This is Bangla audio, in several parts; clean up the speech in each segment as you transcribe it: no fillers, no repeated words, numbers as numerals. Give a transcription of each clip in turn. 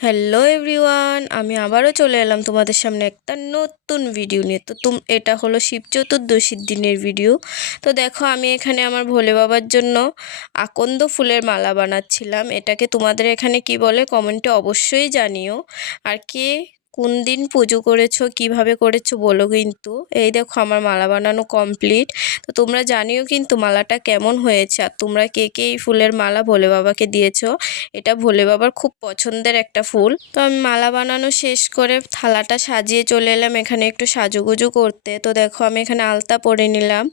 হ্যালো এভরিওয়ান, আমি আবারও চলে এলাম তোমাদের সামনে একটা নতুন ভিডিও নিয়ে। তো এটা হলো শিব চতুর্দশীর দিনের ভিডিও। তো দেখো, আমি এখানে আমার ভোলে বাবার জন্য আকন্দ ফুলের মালা বানাচ্ছিলাম। এটাকে তোমাদের এখানে কি বলে কমেন্টে অবশ্যই জানিও। আর কে কোন দিন পুজো করেছো, কিভাবে করেছো বলো কিন্তু। এই দেখো, আমার মালা বানানো কমপ্লিট। তো তোমরা জানিও কিন্তু মালাটা কেমন হয়েছে, আর তোমরা কে কে এই ফুলের মালা ভোলে বাবাকে দিয়েছো। এটা ভোলে বাবার খুব পছন্দের একটা ফুল। তো আমি মালা বানানো শেষ করে থালাটা সাজিয়ে চলে এলাম এখানে একটু সাজুগুজু করতে। তো দেখো, আমি এখানে আলতা পরে নিলাম।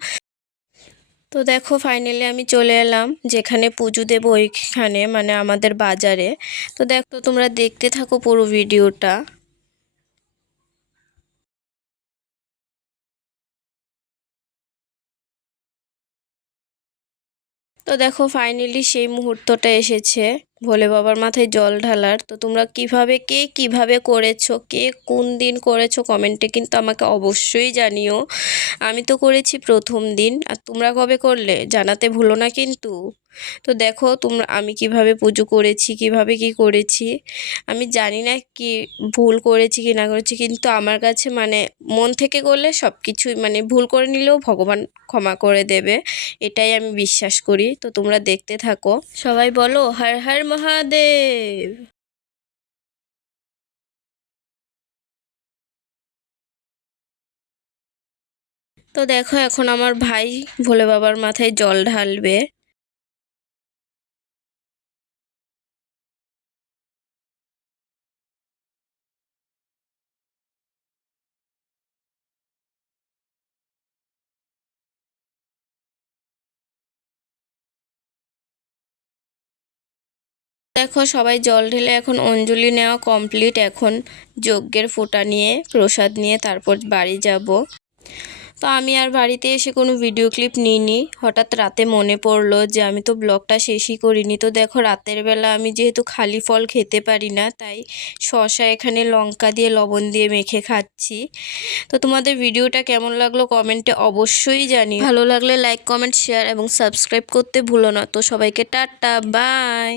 তো দেখো, ফাইনালি আমি চলে এলাম যেখানে পুজো দেবো, ওইখানে মানে আমাদের বাজারে। তো দেখো, তোমরা দেখতে থাকো পুরো ভিডিওটা। তো দেখো, ফাইনালি সেই মুহূর্তটা এসেছে ভোলে বাবার মাথায় জল ঢালার। তো তোমরা কে কিভাবে করেছো, কে কোন দিন করেছো কমেন্টে কিন্তু আমাকে অবশ্যই জানিও। আমি তো করেছি প্রথম দিন, আর তোমরা কবে করলে জানাতে ভুলো না কিন্তু। তো দেখো, আমি কিভাবে পুজো করেছি, কিভাবে কি করেছি। আমি জানি না কি ভুল করেছি কি না করেছি, কিন্তু আমার কাছে মানে মন থেকে করলে সব কিছুই মানে ভুল করে নিলেও ভগবান ক্ষমা করে দেবে, এটাই আমি বিশ্বাস করি। তো তোমরা দেখতে থাকো, সবাই বলো হর হর মহাদেব। তো দেখো, এখন আমার ভাই ভোলে বাবার মাথায় জল ঢালবে। দেখো, সবাই জল ঢেলে এখন অঞ্জলি নেওয়া কমপ্লিট। এখন যজ্ঞের ফোঁটা নিয়ে প্রসাদ নিয়ে তারপর বাড়ি যাব। তো আমি আর বাড়িতে এসে কোনো ভিডিও ক্লিপ নিইনি। হঠাৎ রাতে মনে পড়লো যে আমি তো ব্লগটা শেষই করিনি। তো দেখো, রাতের বেলা আমি যেহেতু খালি ফল খেতে পারি না, তাই শসা এখানে লঙ্কা দিয়ে লবণ দিয়ে মেখে খাচ্ছি। তো তোমাদের ভিডিওটা কেমন লাগলো কমেন্টে অবশ্যই জানিও। ভালো লাগলে লাইক, কমেন্ট, শেয়ার এবং সাবস্ক্রাইব করতে ভুলো না। তো সবাইকে টাটা, বাই।